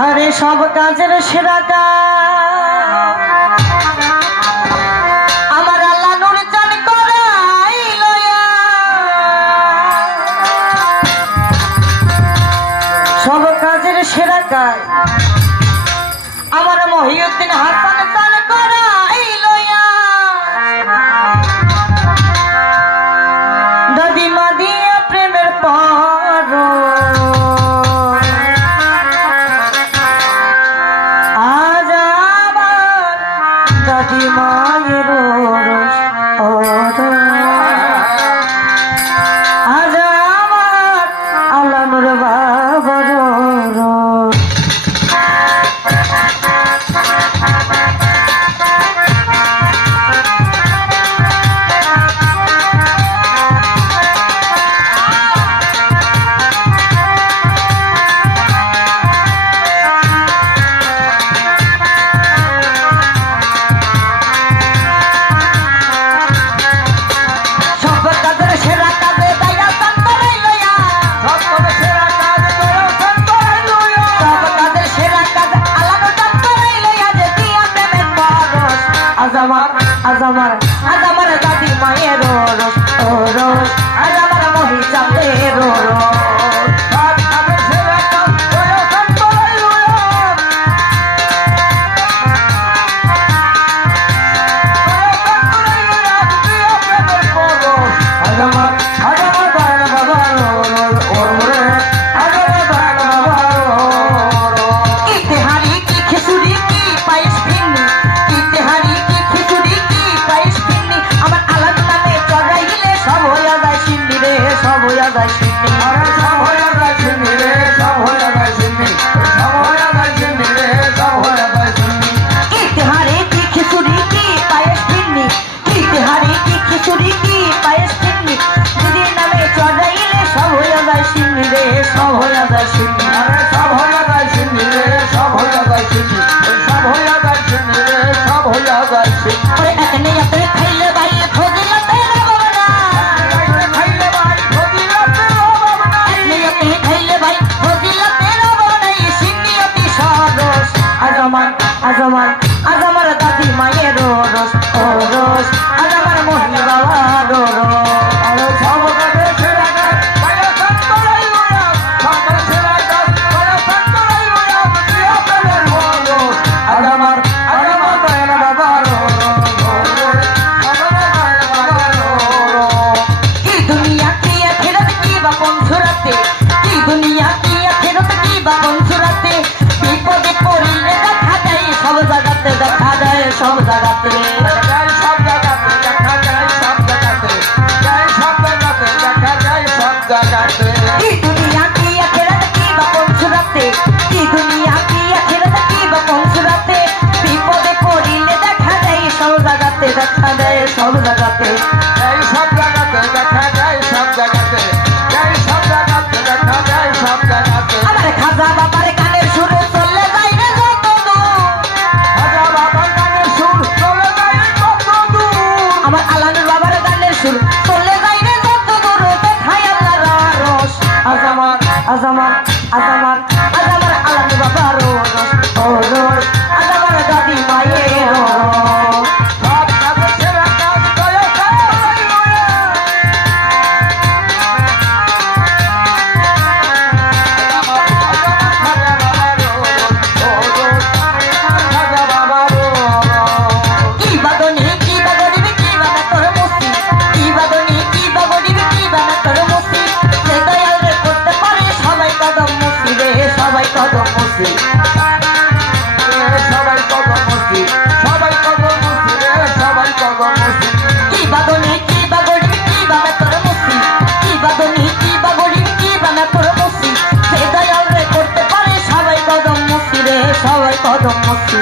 আরে সব কাজের সেরা আমার আল্লাহ নূর চান করাইল সব কাজের সেরা কাজ আমার মহিউদ্দিন হাসান চান করাইল দাদিমা দিয়া প্রেমের পর আজ আমার দাদিমায়ের আজ আমার আল্লাহর বাবার আজ আমার দাদি মায়ের রস আজ আমার মহি চাঁদের আজ আমার দাদি মায়ের রস আজ আমার মহি বাবার দেখা যায় সব জায়গাতে কি দুনিয়া কি আখিরাত কি বা কোন সুরাতে কি দুনিয়া কি আখিরাত কি বা কোন সুরাতে বিপদে পড়িলে দেখা যায় সব জায়গাতে দেখা যায় সব জায়গাতে সব জায়গাতে দেখা যায় সব জায়গাতে সব জায়গাতে দেখা যায় সব জায়গাতে আমার খাজা বাবার গানের সুরে চলে যায় রে যত আমার আল্লাহর বাবার গানের সুর চলে যায় রে যত দূর দেখায় আল্লাহর রস আজ আমার আল্লাহর বাবার রস আজ আমার দাদি মায়ের সবাই কদম মুসি